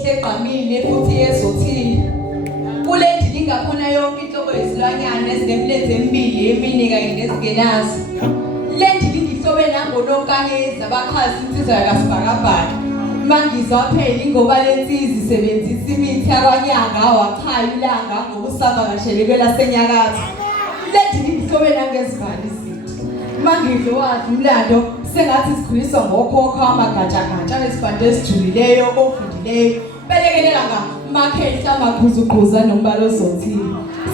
enhle egqamile futhi yezothile. Kule ndini ngakhona yonke inhlobo yezilwanyana ezinemlenze emibili emine kanye nezingenazo. Le ndini ngihlobe nangononkanyezi abakhazi insizwa yakasibhakabhaka. Mangizwa phela ingoba lensizi isebenzisa imithi yakwanyanga wachaya ilanga ngokusavakashele kwelasenyakatho. Le ndini ngihlobe nangezivalo izinto. Mangidlo wazi umlando sengathi sikhuliswa ngokhokha amagajagaja esibande esijulileyo ofundileyo. Belekelela ngamakhetha amagquzuqhuza nombalo ozothile.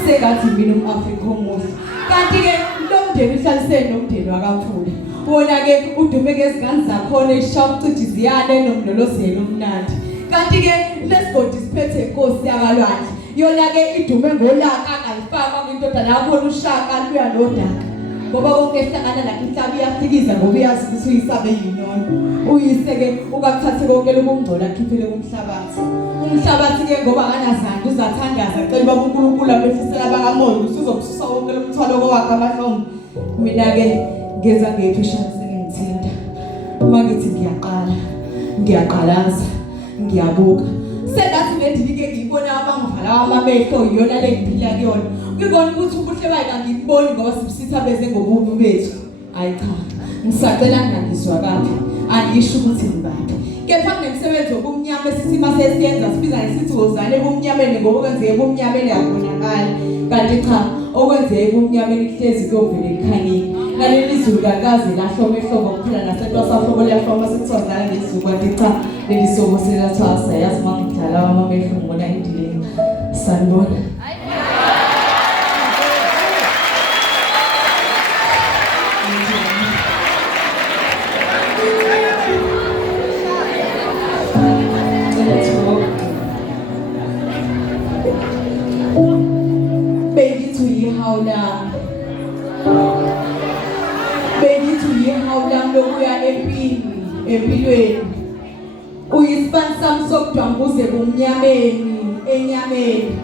Sengathi mina umAfrika omuhle. Kanti ke lo mndeni uhlalisene nomndeni wakaMfula. Wona ke udume ngezingane zakhona eshamcujiziyane nomnolozelo omnandi. Kanti ke lesigodi siphethe inkosi yakalwandle. Yona ke idume ngolaka kalifaka kwindodana yakho uShaka luya nodaka. Ngoba konke ehlangana lakhe inhlabi iyasikiza ngoba uyazi ukuthi uyisabe yinono. Uyise-ke ukathathe konke lokungcola akhiphele kumhlabathi. Umhlabathi ke ngoba akanazandla uzathandaza acela ubaba uNkulunkulu abefisela abakamoya ukuthi uzokususa wonke lo mthwalo wakhe amahlombe. Mina-ke ngeza ngepheshana sengithinta. Uma ngithi ngiyaqalaza, ngiyabuka. Sengathi lendini-ke ngiyibona abangivala amamehlo yiyona le ngiphila kuyona. Ngibona ukuthi ubuhle bayo angiboni ngoba sibusitha beze ngobubi bethu. Hayi cha, ngisacela ngangizwa kabi. Angisho ukuthi ngibaphi. Kepha kunemsebenzi wobumnyama esithi mase siyenza sibiza ngesithi wozane ebumnyameni ngoba kwenzeke ebumnyameni yakubonakala. Kanti cha, okwenzeke ebumnyameni kuhlezi kuyovela ekhanyeni. Naleli zulu kakaze lahloma ehlobo kuphela nasetwasahlobo liyahloma sekuthwazana ngezulu. Kanti cha, leli sobo selathwasa yazi mangidala amamehlo ngibona indile. Sanibona. Empilweni uyisibani sami sokudwambuze kumnyameni enyameni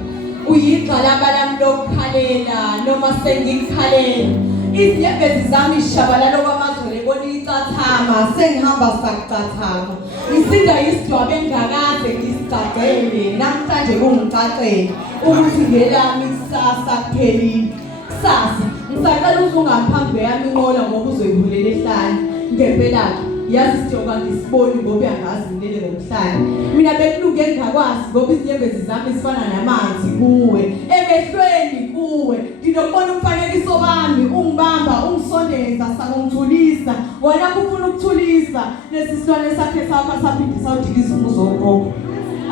uyigxalaba lami lokukhalela noma sengikhalela izinyembezi zami ishabalala kwamazwe lebona icathama sengihamba sakucathama isinda isidwabe engakaze ngisicacele namhlanje kungicacele ukuthi ngelami kusasa kuphelile kusasa ngisaqala ukuthi ungaphambi yami inqola ngoba uzoyivulela ehlane ngempela yazi sijoba ngisiboni ngoba uyangazi ngilele ngomhlanje mina bekulunge ngakwazi ngoba izinyembezi zami sifana namanzi kuwe emehlweni kuwe nginokubona umfanekiso wami ungibamba ungisondeza sakungithulisa wena ufuna ukuthulisa lesisilwane sakhe sakho saphindisa udikiza umuzo wokho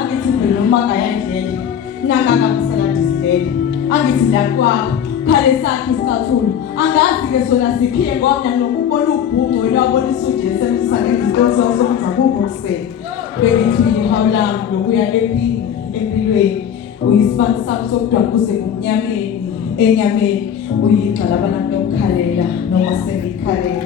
angithi mina noma ngayandlela nakaka kusaladi sidele angithi la kwakho khale sakhe isikathulo angazi ke sona siphiye ngoba mina ngokubona ubhungu wena wabona isuje semsane izinto zosokwenza kukuseni bengithi ihawulami lokuya empilweni uyisibani sami sokudwambuze kumnyameni enyameni uyigxalaba nami lokukhalela noma sengikhalela